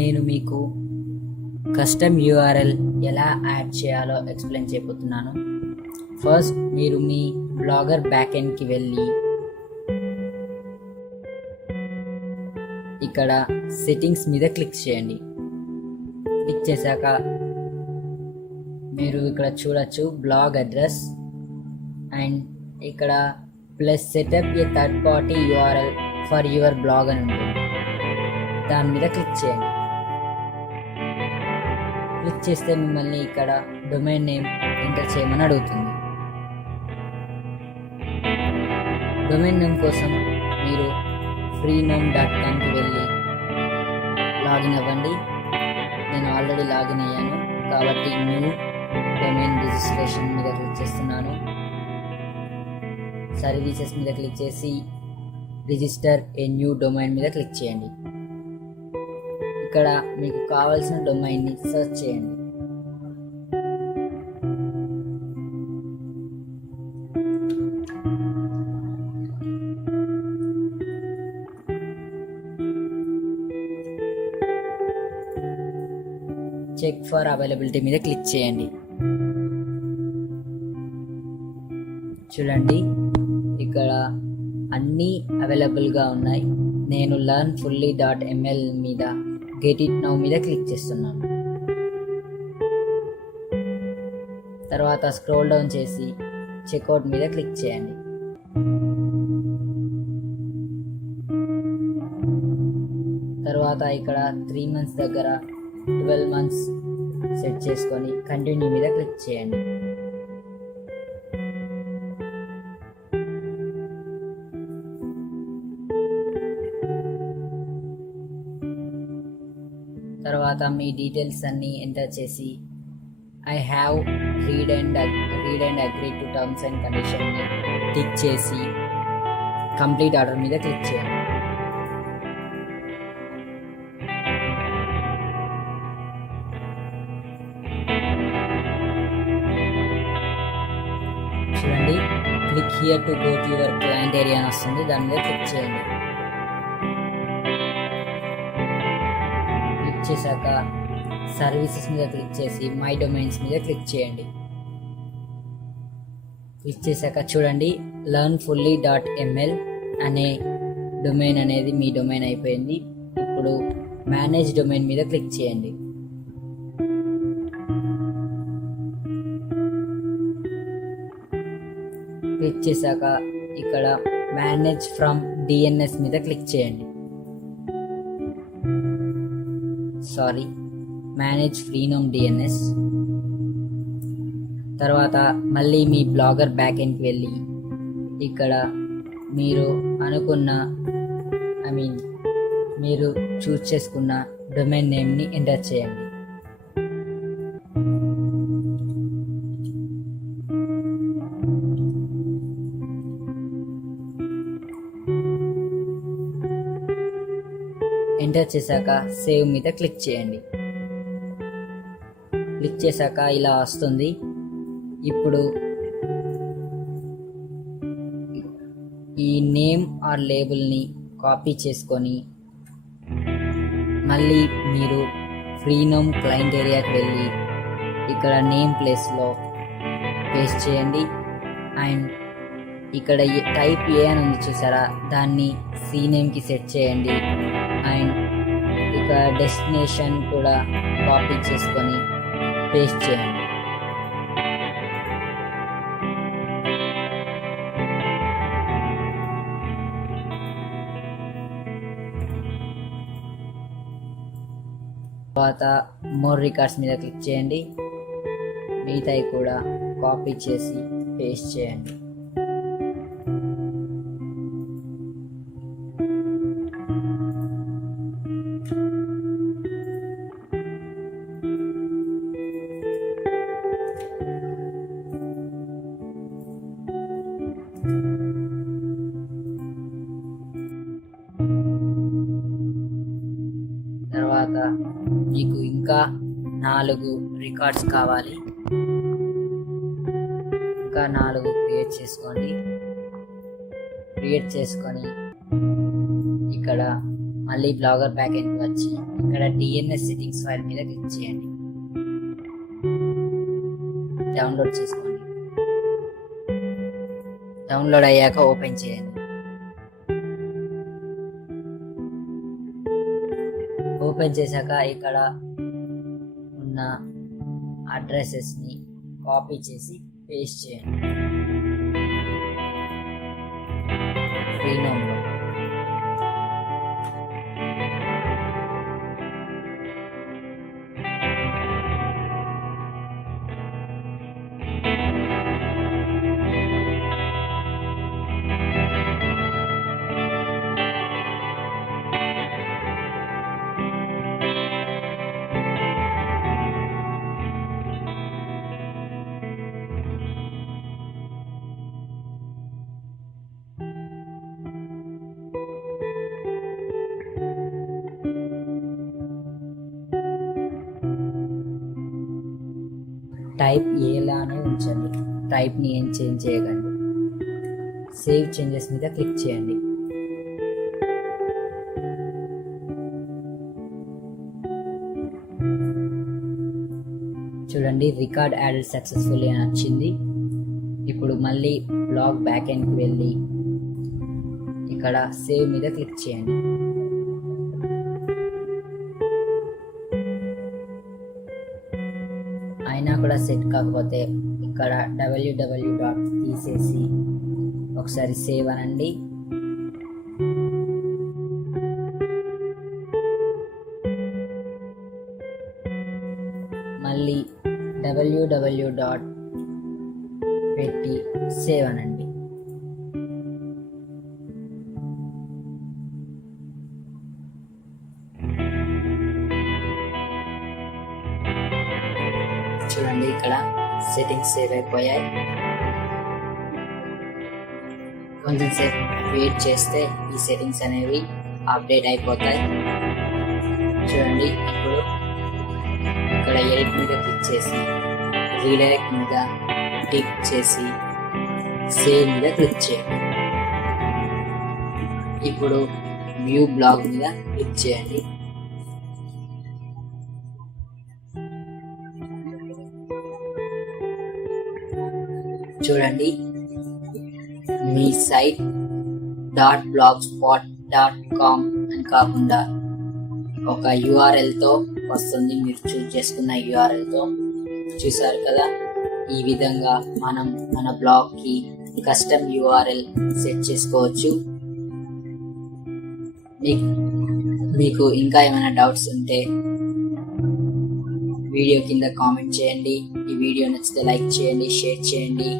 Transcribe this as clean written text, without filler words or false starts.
నేను మీకు custom URL ఎలా యాడ్ చేయాలో ఎక్స్ప్లెయిన్ చేయబోతున్నాను. ఫస్ట్ మీరు మీ బ్లాగర్ బ్యాక్ ఎండ్కి వెళ్ళి ఇక్కడ సెట్టింగ్స్ మీద క్లిక్ చేయండి. క్లిక్ చేశాక మీరు ఇక్కడ చూడొచ్చు బ్లాగ్ అడ్రస్ అండ్ ఇక్కడ plus setup A third party URL for your blog అని ఉంటుంది. దాని మీద క్లిక్ చేయండి. క్లిక్ చేస్తే మిమ్మల్ని ఇక్కడ డొమైన్ నేమ్ ఎంటర్ చేయమని అడుగుతుంది. డొమైన్ నేమ్ కోసం మీరు freenome.comకి వెళ్ళి లాగిన్ అవ్వండి. నేను ఆల్రెడీ లాగిన్ అయ్యాను కాబట్టి న్యూ డొమైన్ రిజిస్ట్రేషన్ మీద క్లిక్ చేస్తున్నాను. సర్వీసెస్ మీద క్లిక్ చేసి రిజిస్టర్ ఏ న్యూ డొమైన్ మీద క్లిక్ చేయండి. ఇక్కడ మీకు కావాల్సిన డొమైన్ని సెర్చ్ చేయండి. చెక్ ఫర్ అవైలబిలిటీ మీద క్లిక్ చేయండి. చూడండి ఇక్కడ అన్నీ అవైలబుల్గా ఉన్నాయి. నేను learnfully.ml మీద గెట్ ఇట్ నౌ మీద క్లిక్ చేస్తున్నాను. తర్వాత స్క్రోల్ డౌన్ చేసి చెక్అవుట్ మీద క్లిక్ చేయండి. తర్వాత ఇక్కడ 3 months దగ్గర 12 months సెట్ చేసుకొని కంటిన్యూ మీద క్లిక్ చేయండి. తర్వాత మీ డీటెయిల్స్ అన్నీ ఎంటర్ చేసి I have read and agree to terms and కండిషన్ని టిక్ చేసి కంప్లీట్ ఆర్డర్ మీద క్లిక్ చేయండి. చూడండి click here to go to your client area అని వస్తుంది. దాని మీద క్లిక్ చేయండి. క్లిక్ చేశాక సర్వీసెస్ మీద క్లిక్ చేసి మై డొమైన్స్ మీద క్లిక్ చేయండి. క్లిక్ చేశాక చూడండి learnfully.ml అనే డొమైన్ అనేది మీ డొమైన్ అయిపోయింది. ఇప్పుడు మేనేజ్ డొమైన్ మీద క్లిక్ చేయండి. క్లిక్ చేశాక ఇక్కడ మేనేజ్ ఫ్రమ్ డిఎన్ఎస్ మీద క్లిక్ చేయండి. Manage Freenom DNS. తర్వాత మళ్ళీ మీ బ్లాగర్ బ్యాక్ ఎండ్కి వెళ్ళి ఇక్కడ మీరు అనుకున్న మీరు చూస్ చేసుకున్న డొమైన్ నేమ్ని ఎంటర్ చేయండి. ఎంటర్ చేశాక సేవ్ మీద క్లిక్ చేయండి. క్లిక్ చేశాక ఇలా వస్తుంది. ఇప్పుడు ఈ నేమ్ ఆర్ లేబుల్ని కాపీ చేసుకొని మళ్ళీ మీరు ఫ్రీనోమ్ క్లయింట్ ఏరియాకి వెళ్ళి ఇక్కడ నేమ్ ప్లేస్లో పేస్ట్ చేయండి. అండ్ ఇక్కడ టైప్ ఏ అని ఉంది చూసారా, దాన్ని సి నేమ్కి సెట్ చేయండి. అండ్ ఇక డెస్టినేషన్ కూడా కాపీ చేసుకొని పేస్ట్ చేయండి. తర్వాత మోర్ రికార్డ్స్ మీద క్లిక్ చేయండి. మిగతాయి కూడా కాపీ చేసి పేస్ట్ చేయండి. తర్వాత మీకు ఇంకా 4 రికార్డ్స్ కావాలి. ఇంకా 4 క్రియేట్ చేసుకోండి. క్రియేట్ చేసుకొని ఇక్కడ మళ్ళీ బ్లాగర్ బ్యాక్ ఎండ్ వచ్చి ఇక్కడ డిఎన్ఎస్ సెట్టింగ్స్ ఫైల్ మీద క్లిక్ చేయండి. డౌన్లోడ్ చేసుకోండి. డౌన్లోడ్ అయ్యాక ఓపెన్ చేయండి. ఓపెన్ చేశాక ఇక్కడ ఉన్న అడ్రసెస్ని కాపీ చేసి పేస్ట్ చేయండి. ఫ్రీనోమ్లో టైప్ ఏలానే ఉంచండి. టైప్ని ఏం చేంజ్ చేయకండి. సేవ్ చేంజెస్ మీద క్లిక్ చేయండి. చూడండి, రికార్డ్ యాడెడ్ సక్సెస్ఫుల్లీ అని వచ్చింది. ఇప్పుడు మళ్ళీ బ్లాగ్ బ్యాక్ ఎండ్కి వెళ్ళి ఇక్కడ సేవ్ మీద క్లిక్ చేయండి. అయినా కూడా సెట్ కాకపోతే ఇక్కడ www. తీసేసి ఒకసారి సేవ్ అనండి. మళ్ళీ www. పెట్టి సేవ్ అనండి. చూడండి, ఇక్కడ సెట్టింగ్స్ సేవ్ అయిపోయాయి. కొంచెం సేపు వెయిట్ చేస్తే ఈ సెట్టింగ్స్ అనేవి అప్డేట్ అయిపోతాయి. చూడండి, ఇప్పుడు ఇక్కడ ఎడిట్ మీద క్లిక్ చేసి రీడైరెక్ట్ మీద క్లిక్ చేసి సేవ్ మీద క్లిక్ చేయండి. ఇప్పుడు వ్యూ బ్లాగ్ మీద క్లిక్ చేయండి. చూడండి, మీ సైట్ .blogspot.com అని కాకుండా ఒక URLతో వస్తుంది. మీరు చూస్ చేసుకున్న URLతో. చూసారు కదా, ఈ విధంగా మనం మన బ్లాగ్కి కస్టమ్ URL సెట్ చేసుకోవచ్చు. మీకు ఇంకా ఏమైనా డౌట్స్ ఉంటే వీడియో కింద కామెంట్ చేయండి. ఈ వీడియో నచ్చితే లైక్ చేయండి, షేర్ చేయండి.